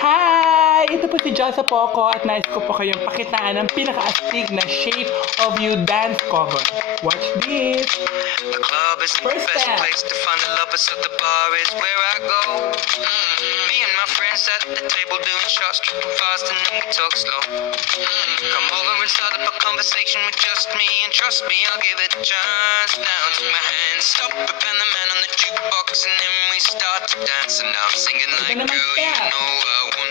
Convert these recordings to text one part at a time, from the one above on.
Hi! Ito po si Josa Poco at nais ko po kayong pakitaan ng pinaka-astig na Shape of You dance cover. Watch this! The club is the First best step. place to find the lovers, so the bar is where I go. Mm. Me and my friends at the table doing shots, tripping fast, and then we talk slow. Mm. Come over and start up a conversation with just me, and trust me, I'll give it a chance. Now take my hand, stop it, and the man on the jukebox, and then we start to dance. And now I'm singing like, girl, you know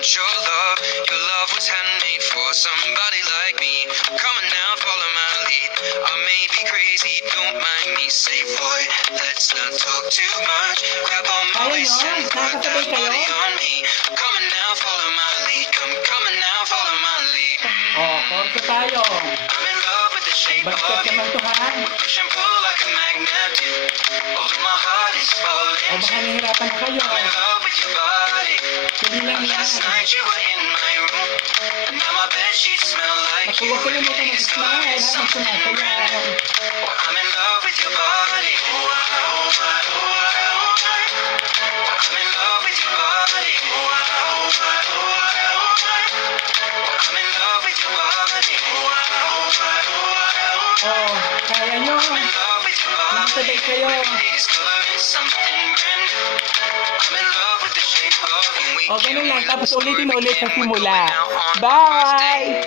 Your love. Your love was handmade for somebody like me. Come on now, follow my lead. I may be crazy, don't mind me. Say, boy, let's not talk too much. Grab on my waist and put that body on me. Come on now, follow my lead. Come, come on now, follow my lead. Oh, tayo. I'm in love with the shape of you. naman to ha. Push and pull like a magnet do. Although my heart is oh, O falling. baka nahihirapan na kayo. I'm in love Last night you were in my room. And now my bed sheets smell like you. huwag kalimutan Please go mag-smile get habang something brand sumasayaw. I'm in love with your body. I'm in love with your body. I'm in love with your body. Oh, kaya nyo. Kayo. O, oh, ganun lang. Tapos ulitin na ulit sa simula. Bye!